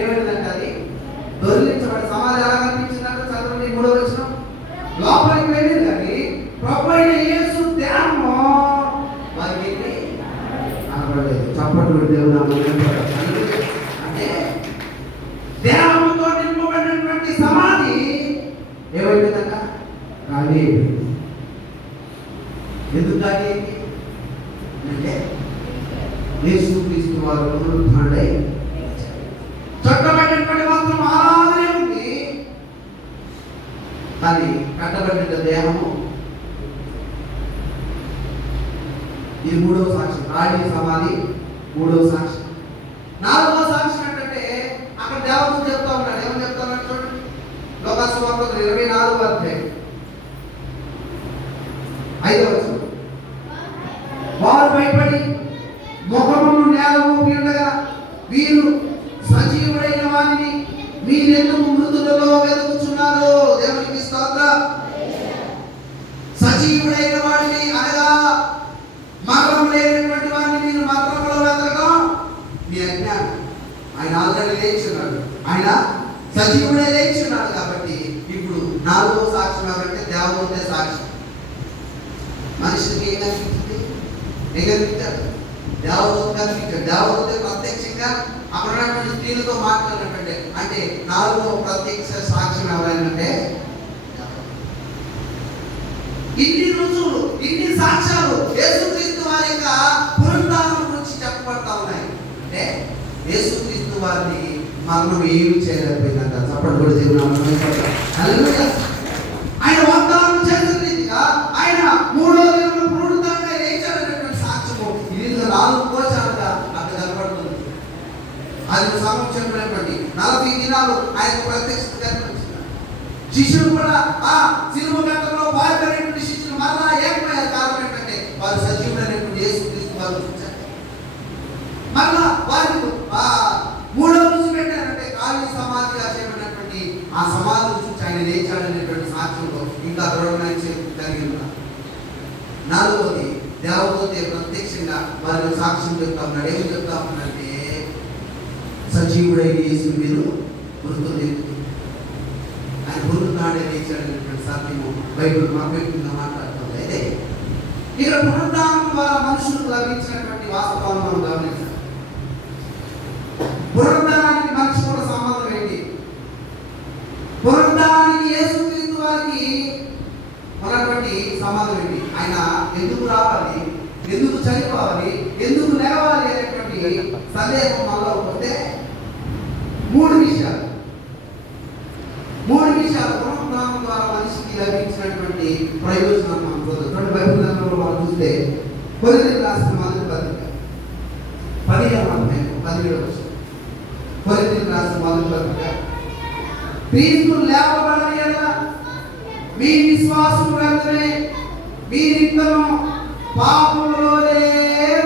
ఏమైందంటే అది దొరికించబడి సమాధి ఎలా కనిపించిందంటే చదవండి 3వ వచనం. లోపలికి వెళ్ళింది కానీ ప్రభు అయిన యేసు దేహము వారికి కనబడలేదు. చప్పట్లు దేవుడు అంటే దేహంతో నింపబడినటువంటి సమాధి ఏమైందంట ఖాళీ. ఎందుకు ఖాళీ అంటే యేసుక్రీస్తు వారు పునరుద్ధానుడై చుట్టబడినటువంటి మాత్రం ఆరాధనే ఉంది కానీ కట్టబడిన దేహము. ఇది 3వ సాక్ష్యం. ఖాళీ సమాధి 3వ సాక్ష్యం. 4వ సాక్ష్యం ఏంటంటే అక్కడ దేవదూత చెప్తా ఉన్నాడు. ఏమని చెప్తా ఉన్నాడు చూడండి. లూకాసు వార్త 24వ అధ్యాయం 5వ వచనం. వారు భయపడి ముఖమును నేల ఊపి ఉండగా వీరు సజీవుడైన వారిని మీరెందుకు మృతులలో వెతుకుచున్నారు? దేవునికి స్తోత్రం. సజీవుడైన వాడిని అనగా మరణం లేనటువంటి వారిని మీరు మరణంలో వెతకడం మీ అజ్ఞానం. ఆయన ఆల్రెడీ లేచున్నాడు. ఆయన సజీవుడే లేచున్నాడు. కాబట్టి ఇప్పుడు 4వ సాక్ష్యం ఎవరంటే దేవదూతే సాక్ష్యం. మనిషికి ఏం కనిపించింది? ఏం కనిపించాడు? దేవదూత కనిపించాడు. దేవదూతే ప్రత్యక్షంగా అక్కడ ఉన్నటువంటి స్త్రీలతో మాట్లాడినట్టే. అంటే 4వ ప్రత్యక్ష సాక్ష్యం ఎవరైనంటే ఇన్ని రుజువులు, ఇన్ని సాక్ష్యాలు యేసుక్రీస్తు వారి యొక్క పునరుద్ధానం గురించి చెప్పబడతా ఉన్నాయి. అంటే యేసుక్రీస్తు వారిని మరణం ఏమి చేయలేకపోయిందంట. చప్పటి కూడా దేవుడు హల్లెలూయా. ఆయన వాగ్దానం చేసిన రీతిగా ఆయన 3వ దినమున పునరుద్ధానంగా లేచాడనేటువంటి సాక్ష్యము ఇది 4 కోశాలుగా అక్కడ కనబడుతుంది. అది సమక్షమైనటువంటి 40 దినాలు ఆయన ప్రత్యక్షత కనిపించింది. శిష్యులు కూడా ఆ సిలువ ఘట్టంలో పాల్గొనేటువంటి శిష్యులు మరలా ఏకమయ్యారు. కారణం ఏంటంటే వారు సజీవుడైనటువంటి యేసుక్రీస్తు వారు చూశారు. మరలా వారు 3వ రుచి పెట్టారంటే ఖాళీ సమాధిగా చేయబడినటువంటి ఆ సమాధి చూసి ఆయన లేచాడనేటువంటి సాక్ష్యంలో ఇంకా దృఢమైన కలిగి ఉన్నారు. 4వది దేవదూతే ప్రత్యక్షంగా వారి సాక్ష్యం చెప్తా ఉన్నాడు. ఏమి చెప్తా ఉన్నాడంటే సజీవుడైన యేసు మీరు మృతులు ఆయన పునరుద్ధానుడై లేచాడనేటువంటి సత్యము బైబిల్ మాట్లాడుతుందా మాట్లాడుతుంది. అయితే ఇక్కడ పునరుద్ధానం ద్వారా మనుషులకు లభించినటువంటి వాస్తవాలను మనం గమనించాలి. పునరుద్ధానానికి మనిషి కూడా సంబంధం ఏంటి? పునరుద్ధానానికి యేసుక్రీస్తు వారికి ఉన్నటువంటి సంబంధం ఏంటి? ఆయన ఎందుకు రావాలి, ఎందుకు చనిపోవాలి, ఎందుకు లేవాలి అనేటువంటి సందేహం మనలో వస్తే 3 విషయాలు పునరుద్ధానం ద్వారా మనిషికి లభించినటువంటి ప్రయోజనం మనం చూద్దాం. బైబిల్ గ్రంథంలో మనం చూస్తే కొరింథీయులకు రాసిన మొదటి పత్రిక 15వ అధ్యాయం 17వ వచనం. కొరింథీయులకు రాసిన మొదటి పత్రిక క్రీస్తు లేపబడని యెడల మీ విశ్వాసం వ్యర్థమే, మీరింకను పాపములోనే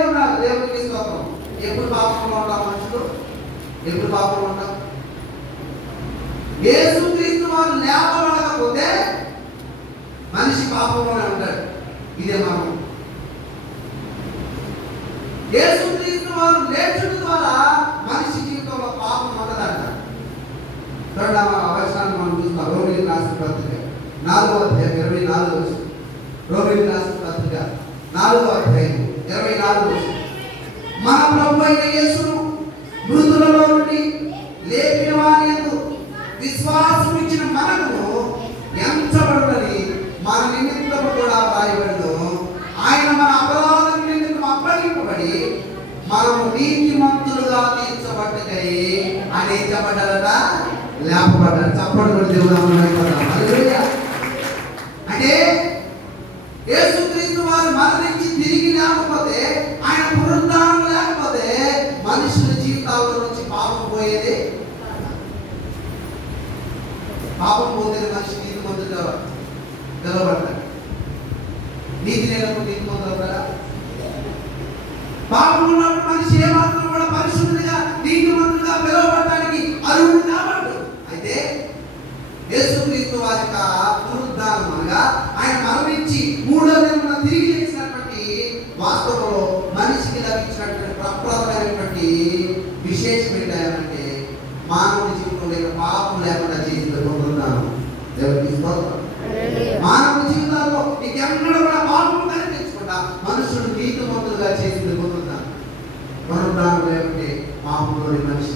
ఉన్నారు. దేవునికి స్తోత్రం. ఎప్పుడు పాపంలో ఉంటాం మనుషులు? ఎప్పుడు పాపంలో ఉంటాం? యేసుక్రీస్తు వారు లేపబడకపోతే మనిషి పాపంలోనే ఉంటాడు. ఇదే మనం. యేసుక్రీస్తు వారు లేచుట ద్వారా మనిషి జీవితంలో పాపం ఉండదంట. 2వ వచనాన్ని మనం చూస్తాం. రోమిలకు రాసిన పత్రిక 4వ అధ్యాయం 24వ వచనం. రోమీయులకు రాసిన పత్రిక 4వ అధ్యాయం 24వ వచనం. మన ప్రభు అయిన యేసును మృతులలో నుండి లేపిన వారి యందు విశ్వాసం ఇచ్చిన మనకు ఎంచబడునని మన నిమిత్తము కూడా వ్రాయబడిందో, ఆయన మన అపరాధం నిమిత్తం అప్పగింపబడి మనము నీతిమంతులుగా తీర్చబడ్డకై అనేకపడ్డారట, లేపబడ్డారు. చప్పటి కూడా దేవుడు. అంటే యేసుక్రీస్తు వారు మరణించి తిరిగి లేకపోతే, ఆయన పునరుద్ధానం లేకపోతే మనుషుల జీవితాల నుంచి పాపం పోయేది. పాపం పోతే మనిషి నీతిమంతులుగా పిలవబడతాడు. నీతి లేనప్పుడు నీతిమంతులు అవుతారా? పాపం ఉన్నప్పుడు మనిషి ఏమాత్రం కూడా పరిశుద్ధుడిగా నీతిమంతులుగా పిలవబడటానికి అర్హుడు కాబట్టి. అయితే యేసుక్రీస్తు వారి యొక్క పునరుద్ధానం అనగా ఆయన మరణించి 3వ దినమున తిరిగి లేచినటువంటి వాస్తవంలో మనిషికి లభించినటువంటి ప్రప్రదమైనటువంటి విశేషం ఏంటంటే మానవుని జీవితంలో ఇక పాపం లేకుండా చేసిన పునరుద్ధానం. దేవునికి స్తోత్రం. మానవ జీవితాల్లో నీకెన్నడూ కూడా పాపం కనిపించకుండా మనుషులు నీతిమంతులుగా చేసింది పునరుద్ధానం. పునరుద్ధానం లేకుంటే పాపంలోని మనిషి,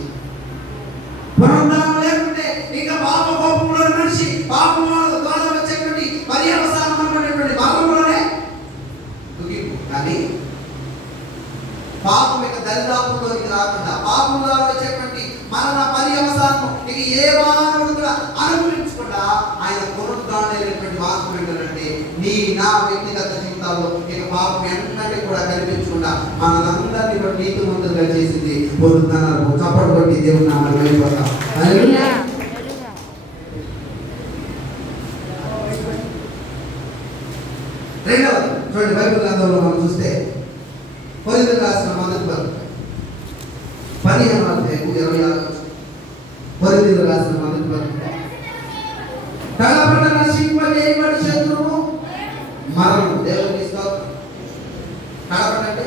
పునరుద్ధానం లేకుంటే ఇంకా పాప కోపంలోని మనిషి, పాపం ద్వారా వచ్చేటువంటి పర్యవసానం అనేటువంటి మరణంలోనే దుఃఖింపు. కానీ పాపం ఇక దరిదాపుల్లోకి రాకుండా పాపం ద్వారా వచ్చేటువంటి మరణ పర్యవసానం ఇక ఏ మానవుడు కూడా అనుభవించకుండా ఆయన పునరుద్ధానమైనటువంటి వాస్తవం ఏంటంటే నీ నా వ్యక్తిగత జీవితాల్లో ఇక పాపం ఎన్నటి కూడా కనిపించకుండా మనందరినీ కూడా నీతిమంతులుగా చేసింది పునరుద్ధానం. చప్పట్లు కొట్టి దేవుని నామమున వెళ్ళిపోతాం. హల్లెలూయా. రెండవది చూడండి, బైబిల్ గ్రంథంలో మనం చూస్తే కొరింథీయులకు రాసిన మొదటి పత్రిక 15వ అధ్యాయం 26వ వచనం. కొరింథీయులకు రాసిన మొదటి పత్రిక. కడపట నశింపజేయబడి శత్రువు మరణం. దేవునికి స్తోత్రం. కడపటంటే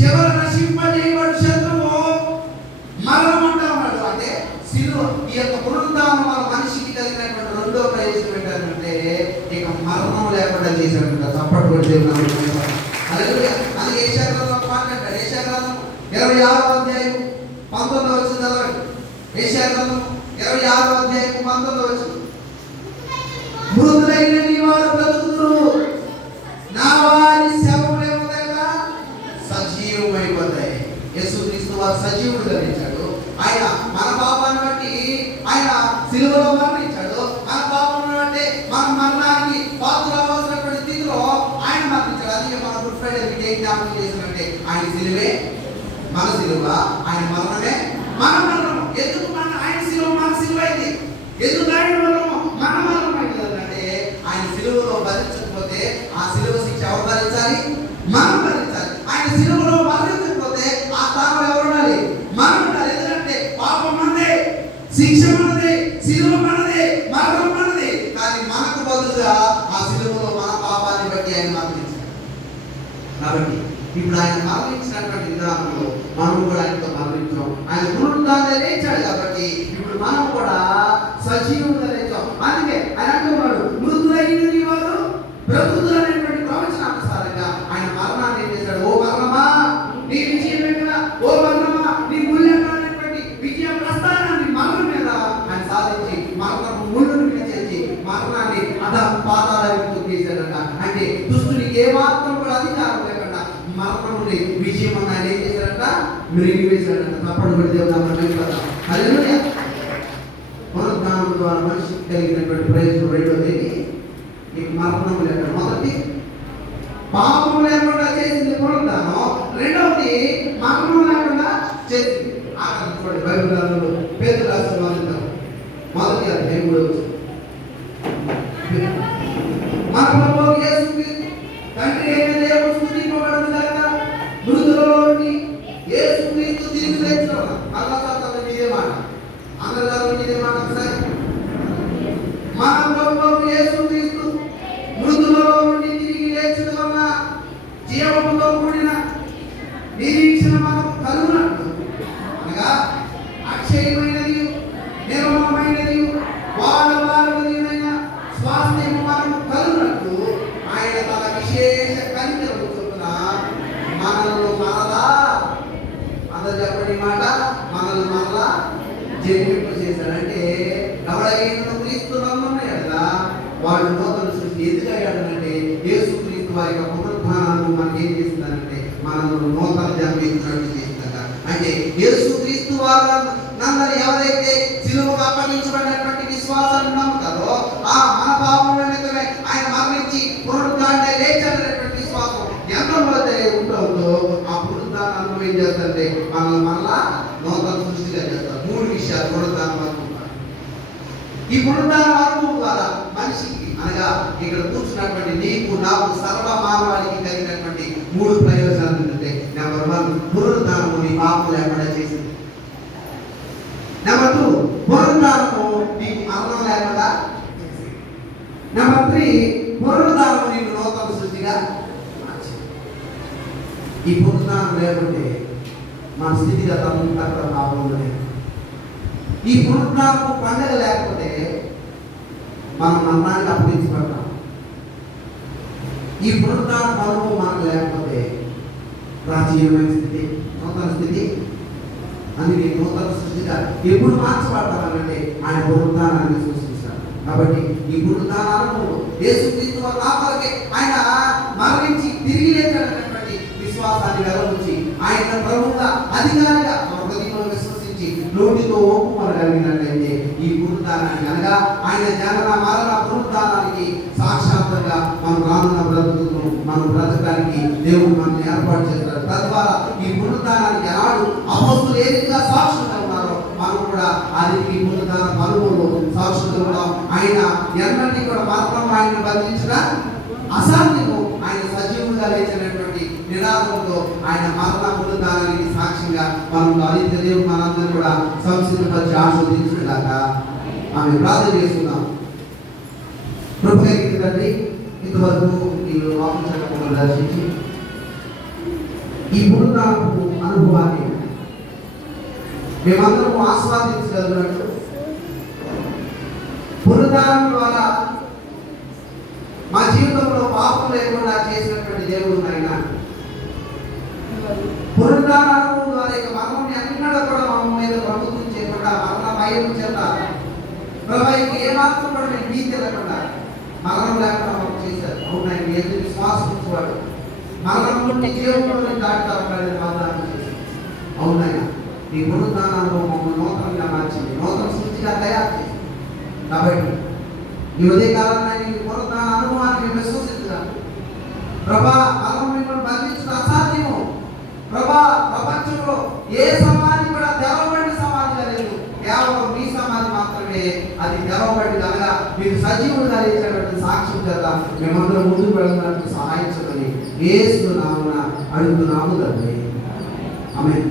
చివర నశింపజేయబడి శత్రువు మరణం అంటా ఉన్నాడు. అంటే సిలువ. ఈ యొక్క పునరుద్ధానం మన మనిషికి కలిగినటువంటి రెండో ప్రయోజనం ఏంటంటే ఇక మరణం లేకుండా చేశాడంట. చప్పట్లు కూడా దేవుడు. హల్లెలూయా. అందుకే యెషయా గ్రంథంలో మాట్లాడాడు. యెషయా గ్రంథం 26వ అధ్యాయం 19వ వచనం చదవండి. యెషయా గ్రంథం 26వ అధ్యాయం 19వ వచనం. మృతులైన నీ వారు బ్రతుకుదురు, నా వారి శవములు ఏమవుతాయట? సజీవమైపోతాయి. యేసుక్రీస్తు వారు సజీవుడు గణించాడు. ఆయన మన పాపాన్ని బట్టి ఆయన సిలువలో మరణించాడు. మన పాపాన్ని బట్టి మన మరణానికి పాత్ర అవ్వాల్సినటువంటి స్థితిలో ఆయన మరణించాడు. అందుకే మన గుడ్ ఫ్రైడే మీకు ఏం జ్ఞాపకం చేసినట్టే ఆయన సిలువే మన సిలువ, ఆయన మరణమే మన మరణం. ఎందుకు ఆయన సిలువ మన సిలువ అయింది? ఎందుకు ఆయన మరణము మన మరణం అయిందంటే ఆయన సిలువలో భరించకపోతే ఆ సిలువ శిక్ష ఎవరు భరించాలి? మనం భరించాలి. ఆయన సిలువలో మరణించకపోతే ఆ స్థానంలో ఎవరు ఉండాలి? మనం ఉండాలి. ఎందుకంటే పాపం మనదే, శిక్ష మనదే, సిలువ మనదే, మరణం మనదే. కానీ మనకు బదులుగా ఆ సిలువలో మన పాపాన్ని బట్టి ఆయన మరణించాడు. కాబట్టి ఇప్పుడు ఆయన మరణించినటువంటి విధానంలో మనం కూడా ఆయనతో మరణించాం. ఆయన పునరుద్ధానం లేచాడు కాబట్టి ఇప్పుడు మనం కూడా సజీవులుగా లేచాం. అందుకే ఆయన అంటున్నాడు, మృతులైన నీ వారు బ్రతుకుదురు అనేటువంటి ప్రవచనానుసారంగా ఆయన మరణాన్ని ఏం చేశాడు? ఓ మరణమా నీ విజయం ఎక్కడ? ఓ మరణమా నీ ముళ్ళు ఎక్కడ? అనేటువంటి విజయ ప్రస్థానాన్ని మరణం మీద ఆయన సాధించి మరణము ముళ్ళుని మీద చేసి మరణాన్ని పాతాళానికి తొక్కేశాడట. అంటే దుష్టునికి ఏ మాత్రం కూడా అధికారం లేకుండా మరణముని విజయం ఆయన ఏం చేశాడట? మృంగివేశాడట. తప్పడు కూడా దేవుడు. హల్లెలూయా. పునరుద్ధానం ద్వారా మనిషికి కలిగినటువంటి ప్రయోజనం రెండోది నీకు మరణం లేకుండా. మొదటి పాపం లేకుండా చేసింది పునరుద్ధానం, రెండవది మరణం లేకుండా చేసింది. చూడండి బైబిల్ గ్రంథంలో పేతురు రాసిన మొదటి అధ్యాయం 3వ వచనం. మన ప్రభువు యేసుక్రీస్తు తండ్రి అయిన దేవుడు స్తుతింపబడును గాక. మృతులలో నుండి యేసుక్రీస్తు తిరిగి లేచాడు. మళ్ళా ఇదే మాట, అందరూ ఇదే మాట ఒకసారి. మన ప్రభువు యేసుక్రీస్తు మృతులలో నుండి తిరిగి లేచడం వలన జీవముతో కూడిన నిరీక్షణ మనకు కలుగునట్లు అనగా నిశ్చయమైనది నిర్మలమైనది వాడవాడైన స్వాస్థ్యము మనము కలుగునట్లు ఆయన తన విశేష కనికరము చొప్పున మనల్ని మరలా అందరు చెప్పండి మాట మనల్ని మరలా జన్మింప చేశాడంటే ఎవరైనా క్రీస్తు నమ్మున్నాయట వాడు నూతన సృష్టి ఎందుకు అయ్యాడంటే యేసు క్రీస్తు వారి యొక్క పునరుద్ధానాన్ని మనకి ఏం చేస్తుందంటే మనల్ని నూతన జన్మించినట్టు చేస్తుందట. అంటే యేసు క్రీస్తు వారు నన్ను ఎవరైతే సిలువకు అప్పగించబడినటువంటి విశ్వాసాన్ని నమ్ముతారో ఆ మన పాపం నిమిత్తమే ఆయన మరణించి పునరుద్ధాన్ని లేచాడనేటువంటి విశ్వాసం ఎంతమంది ఉంటుందో ఆ పునరుద్ధానాన్ని ఏం చేస్తారంటే మనల్ని మళ్ళా నూతన సృష్టిగా చేస్తారు. 3 విషయాలు పునరుద్ధానం వరకు. ఈ పునరుద్ధాన అనుభవం ద్వారా మనిషికి అనగా ఇక్కడ కూర్చున్నటువంటి నీకు నాకు సర్వ మానవాళికి కలిగినటువంటి 3 ప్రయోజనాలు ఏంటంటే నెంబర్ 1 పునరుద్ధానము నీ పాపం లేకుండా చేసింది. నెంబర్ 2 పునరుద్ధానము నీకు మరణం లేకుండా చేసింది. నెంబర్ 3 పునరుద్ధానము నీకు నూతన సృష్టిగా మార్చింది. ఈ పునరుద్ధానం లేకుంటే మన స్థితిగత అంతా కూడా బాగుండలేదు. ఈ పునరుద్ధానపు పండుగ లేకపోతే మనం మరణానికి అప్పగించబడతాం. ఈ పునరుద్ధాన అనుభవం మనకు లేకపోతే ప్రాచీనమైన స్థితి నూతన స్థితి అందుకే నూతన సృష్టిగా ఎప్పుడు మార్చబడతామంటే ఆయన పునరుద్ధానాన్ని సృష్టిస్తారు. కాబట్టి ఈ పునరుద్ధాన అనుభవం యేసుక్రీస్తు వారు నా కొరకే ఆయన మరణించి తిరిగి లేచినటువంటి విశ్వాసాన్ని వెలబుచ్చి ఆయన ప్రభువుగా అధికారిగా మన హృదయంలో విశ్వసించి నోటితో ఒప్పుకోగలిగినట్లయితే ఈ పునరుద్ధానాన్ని అనగా ఆయన జనన మరణ పునరుద్ధానానికి సాక్షాత్తుగా మనం రానున్న బ్రతుకును మనం బ్రతకడానికి దేవుడు మనల్ని ఏర్పాటు చేస్తారు. తద్వారా ఈ పునరుద్ధానానికి ఎలాడు అపోస్తులు ఏ విధంగా సాక్షులుగా ఉన్నారో మనం కూడా అది ఈ పునరుద్ధాన పనులలో సాక్షులుగా ఉన్నాం. ఆయన ఎన్నటికీ కూడా మరణం ఆయన బంధించిన అసాధ్యము ఆయన సజీవులుగా లేచినటువంటి నిరాశంతో ఆయన మరణ పునరుద్ధానానికి సాక్ష్యంగా మనం అనిత్య దేవుడు మనందరూ కూడా సంసిద్ధపరిచి ఆస్వాదించుగాక. ఆమె ప్రార్థన చేస్తున్నాం. కృపగలిగిన తండ్రి, ఇంతవరకు ఈ వాక్యం దర్శించి ఈ పునరుద్ధానపు అనుభవాన్ని మేమందరం ఆస్వాదించగలిగినట్లు పునరుద్ధానం ద్వారా మా జీవితంలో పాపం లేకుండా చేసినటువంటి దేవుడు ఆయన పునరుద్ధాన అనుభవం ద్వారా ఇక మరణం ఎన్నడూ కూడా మా మీద ప్రభుత్వం చేయకుండా మరణ భయం చేత ప్రభావికి ఏమాత్రం కూడా నేను భీతి లేకుండా మరణం లేకుండా మాకు చేశారు. అవును ఆయన ఎందుకు విశ్వాసం ఉంచేవాడు మరణం నుండి జీవంలో దాటుతా ఉంటాడని వాగ్దానం చేశారు. అవునాయన ఈ పునరుద్ధాన అనుభవం మమ్మల్ని నూతనంగా మార్చింది, నూతన సృష్టిగా తయారు చేసింది. కాబట్టి ఈ ఉదయకాలాన్ని పునరుద్ధాన అనుభవాన్ని మేము విశ్వసిస్తున్నాము. ప్రభా మరణం మిమ్మల్ని బంధించడం అసాధ్యము. ప్రభా ప్రపంచంలో ఏ సమాధి కూడా తెరవబడిన సమాధిగా లేదు, కేవలం మీ సమాధి మాత్రమే అది తెరవబడి అనగా మీరు సజీవులుగా లేచినటువంటి సాక్ష్యం చేత మేమందరం ముందుకు వెళ్ళడానికి సహాయించదని యేసు నామమున అడుగుతున్నాము తండ్రి. ఆమేన్.